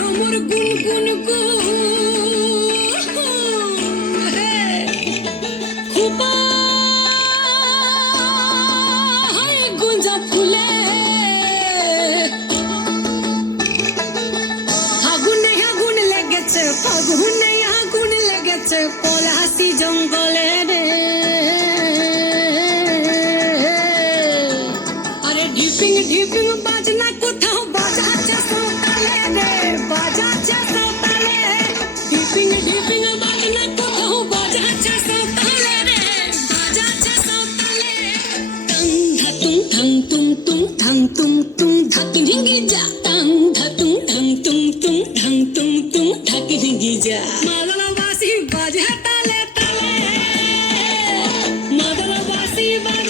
ভ্রমর গুন গুন খুপা গুঞ্জা ফুলে আগুনে আগুন লেগেছে ফাগুনে আগুন লেগেছে পলাশি জঙ্গলে রে আরে ঢিপিং ঢিপিং বাজনা কোথাও বাজাচ্ছে সকালে রে বাজাচ্ছে সকালে ঢিপিং ঢিপিং বাজনা কোথাও বাজাচ্ছে সকালে রে বাজাচ্ছে সকালে টং ধাতুং ঠাং তুং তুং ধাকি ঢিঙ্গি যা টং ধাতুং ঠাং তুং ধাকি ঢিঙ্গি যা মাদলা বাসি বাজে তালে তালে মাদলা বাসি বাজে